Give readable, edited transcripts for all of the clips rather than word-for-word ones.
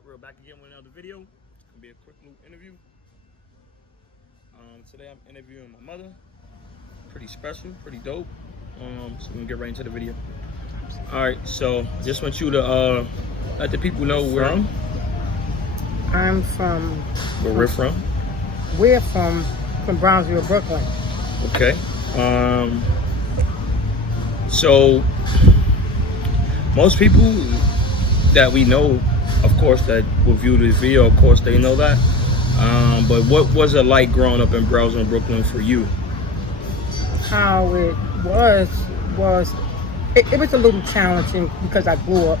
Alright, we're back again with another video. It's gonna be a quick little interview. Today I'm interviewing my mother. Pretty special, pretty dope. So we're gonna get right into the video. Alright, so just want you to let the people know where I'm from. Where we're from. We're from Brownsville, Brooklyn. Okay. So most people that we know, of course, that will view this video, of course, they know that. But what was it like growing up in Brownsville, Brooklyn for you? How it was it was a little challenging because I grew up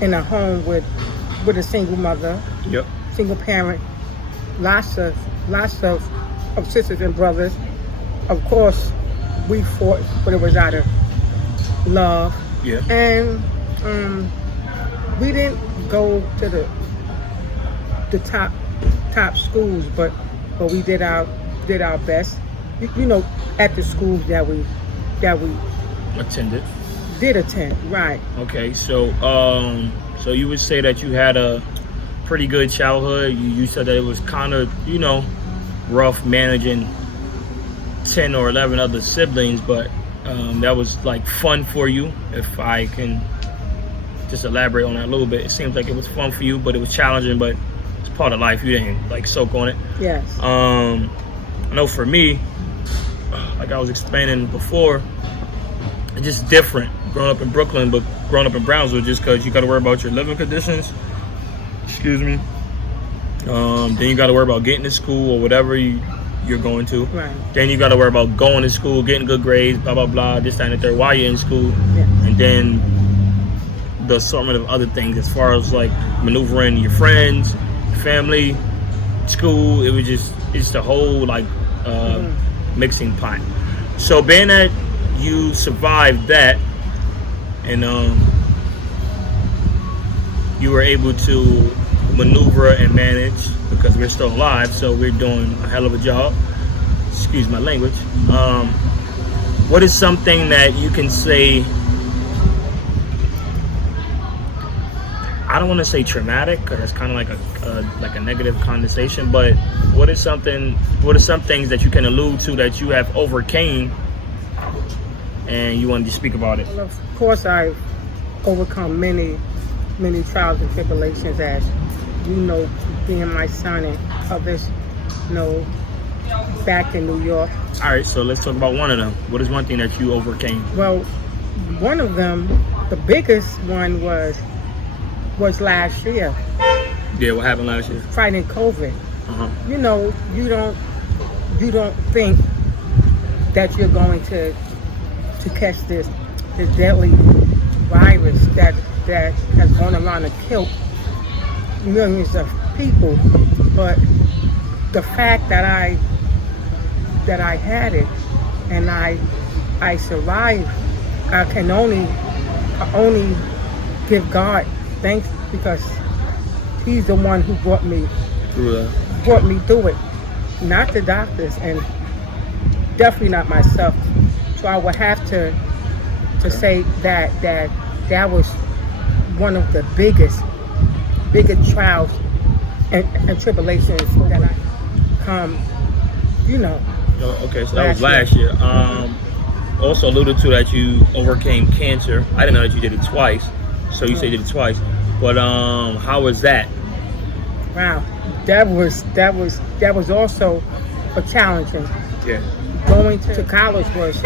in a home with a single mother, Yep. single parent, lots of sisters and brothers. Of course, we fought, but it was out of love. Yeah. And we didn't go to the top schools, but we did our best. You know, at the schools that we Attended. did attend, right? Okay, so so you would say that you had a pretty good childhood. You said that it was kind of, rough managing 10 or 11 other siblings, but that was like fun for you. If I can just elaborate on that a little bit, it seems like it was fun for you, but it was challenging, but it's part of life. You didn't like soak on it. Yes. I know for me, like I was explaining before, it's just different growing up in Brooklyn, but growing up in Brownsville, just because you got to worry about your living conditions. Excuse me. Then you got to worry about getting to school or whatever you're going to. Right. Then you got to worry about going to school, getting good grades, blah, blah, blah, this, that, and the third while you're in school. Yeah. And then the assortment of other things as far as like maneuvering your friends, family, school. It's the whole like mixing pot. So being that you survived that and you were able to maneuver and manage, because we're still alive, so we're doing a hell of a job. Excuse my language. What is something that you can say, I don't want to say traumatic, because it's kind of like a negative connotation, but what are some things that you can allude to that you have overcame and you wanted to speak about it? Well, of course, I've overcome many trials and tribulations, as you know, being my son and others, back in New York. All right, so let's talk about one of them. What is one thing that you overcame? Well, one of them, the biggest one was last year, Yeah, what happened last year? fighting COVID. Uh-huh. You don't think that you're going to catch this deadly virus that has gone around and killed millions of people, but the fact that I had it and I survived, I can only give God thanks, because He's the one who brought me through it, not the doctors, and definitely not myself. So I would have to say that was one of the biggest trials and tribulations that I come, Okay, so that was last year. Also alluded to that you overcame cancer. I didn't know that you did it twice. So you say you did it twice. But how was that? Wow, that was also a challenging. Yeah. Going to college was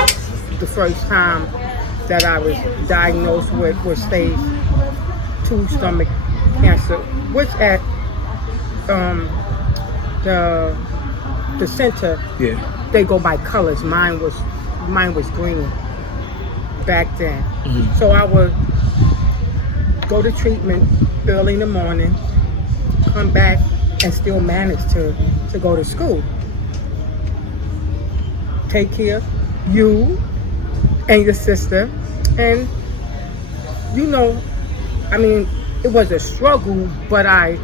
the first time that I was diagnosed with stage 2 stomach cancer, which at the center, Yeah. they go by colors. Mine was green back then. Mm-hmm. So I would go to treatment early in the morning, come back, and still manage to go to school. Take care of you and your sister, and it was a struggle, but I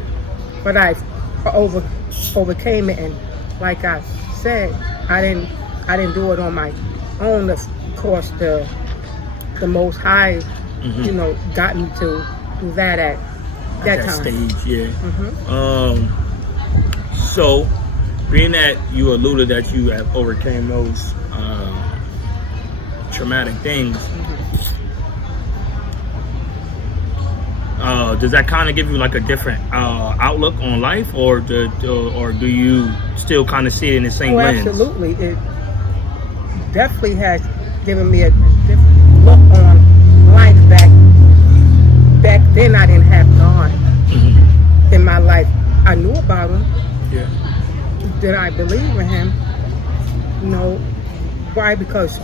overcame it, and like I said, I didn't do it on my own. Of course, the Most High, got me to do that at that at that time. stage, yeah. Mhm. So, being that you alluded that you have overcame those traumatic things, does that kind of give you like a different outlook on life, or do you still kind of see it in the same Oh, lens? absolutely. It definitely has given me a different look on life. Back then, I didn't have God in my life. I knew about Him. Yeah. Did I believe in Him? No. Why? Because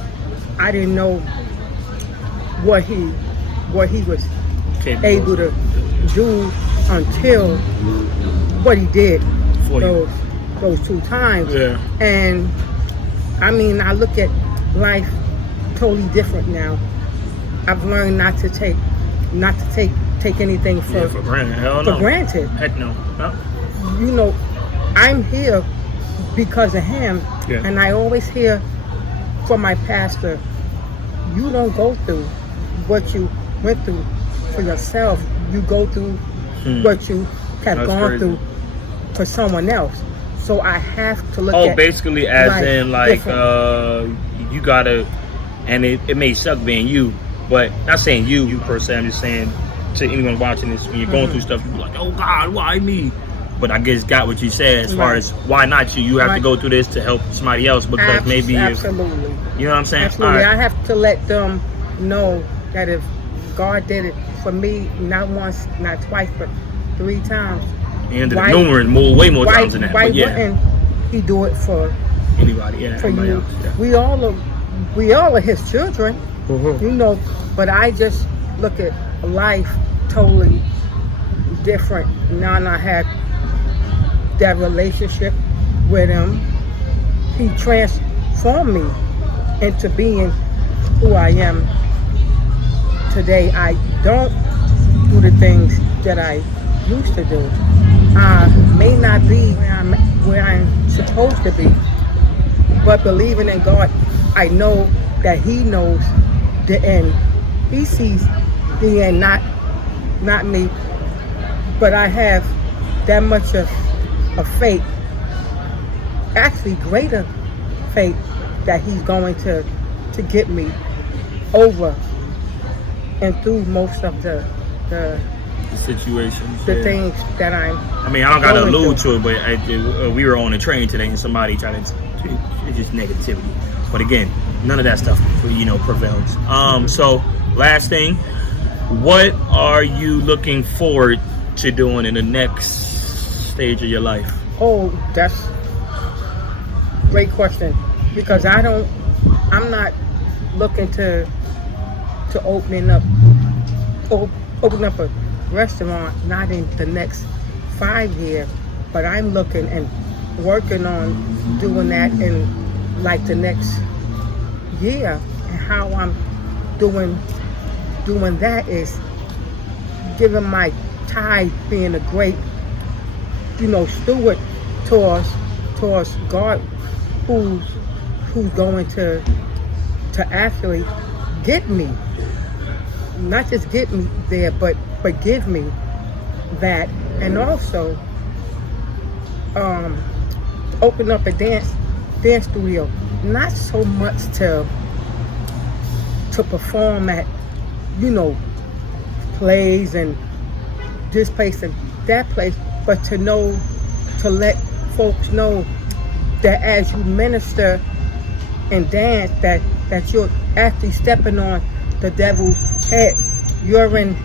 I didn't know what He was Capable able to do until what He did for you. those 2 times. Yeah. And I mean, I look at life totally different now. I've learned not to take anything For granted. Hell for no. granted. Heck no. No. You know, I'm here because of Him. Yeah. And I always hear from my pastor, you don't go through what you went through for yourself. You go through what you have That's gone crazy. through for someone else. So I have to look Oh, at basically, as life in like different. you gotta, and it may suck being you, but not saying you per se. I'm just saying to anyone watching this, when you're going through stuff, you be like, oh God, why me? But I guess got what you said as far Right. as why not you? You have to Right. go through this to help somebody else because maybe if, Absolutely. you know what I'm saying. Absolutely. All I right. have to let them know that if God did it for me, not once, not twice, but 3 times, And why- way more times than that. why But yeah, wouldn't He do it for anybody, yeah, everybody you? else. Yeah. We all are His children, you know. But I just look at life totally different now. And I have that relationship with Him. He transformed me into being who I am today. I don't do the things that I used to do. I may not be where I'm supposed to be, but believing in God, I know that He knows the end. He sees the end, not me. But I have that much of faith, actually greater faith, that He's going to get me over and through most of the Situations. the yeah. things that I'm. I mean, I don't gotta going allude through. to it, but we were on a train today and somebody tried to, it's just negativity. But again, none of that stuff, prevails. So last thing, what are you looking forward to doing in the next stage of your life? Oh, that's a great question, because I'm not looking to open up a restaurant, not in the next 5 years, but I'm looking and working on doing that in like the next year. And how I'm doing that is giving my tithe, being a great, steward towards God, who's going to actually get me, not just get me there, but give me that. And also open up a dance studio, not so much to perform at plays and this place and that place, but to let folks know that as you minister and dance, that you're actually stepping on the devil's head. You're in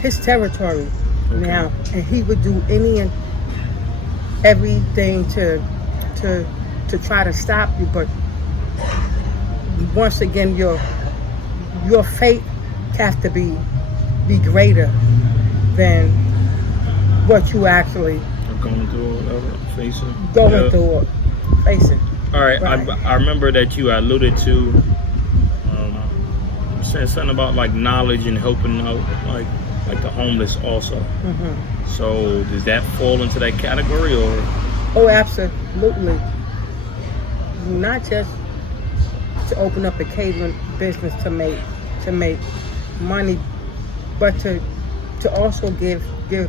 his territory now, and he would do any and everything to try to stop you. But once again, your faith has to be greater than what you actually Going through or whatever, facing. through or facing. All right, Right. I remember that you alluded to saying something about like knowledge and helping out like the homeless also. So does that fall into that category or? Oh, absolutely. Not just to open up a catering business to make money, but to to also give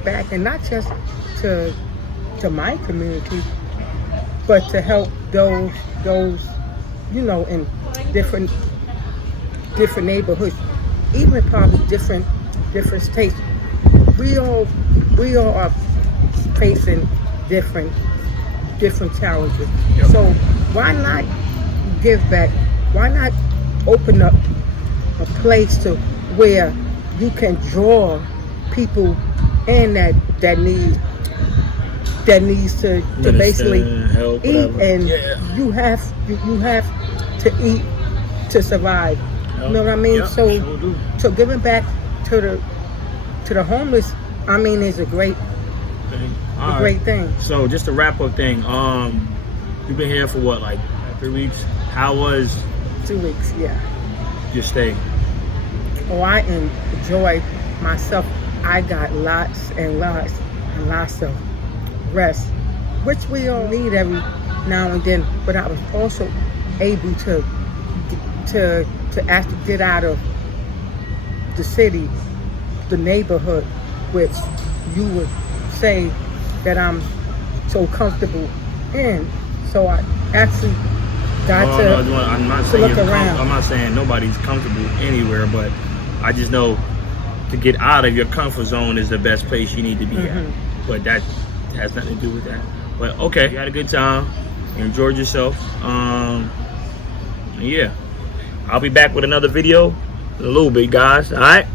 back, and not just to my community, but to help those you know, in different neighborhoods, even probably different states. We all are facing different challenges. Yep. So why not give back? Why not open up a place to where you can draw people in that needs to basically help, eat, whatever. and Yeah. you have to eat to survive. You know what I mean? Yep, So sure do. so giving back to the homeless, I mean, is a great Okay. All right. great thing. So just a wrap up thing. You've been here for what, like 3 weeks? How was 2 weeks, yeah. your stay? Oh, I enjoyed myself. I got lots and lots of rest, which we all need every now and then. But I was also able to actually get out of the city, the neighborhood, which you would say that I'm so comfortable in. So I actually got I'm not to saying look around. I'm not saying nobody's comfortable anywhere, but I just know to get out of your comfort zone is the best place you need to be at. But that has nothing to do with that. But okay, you had a good time. You enjoyed yourself. Yeah. I'll be back with another video in a little bit, guys. All right.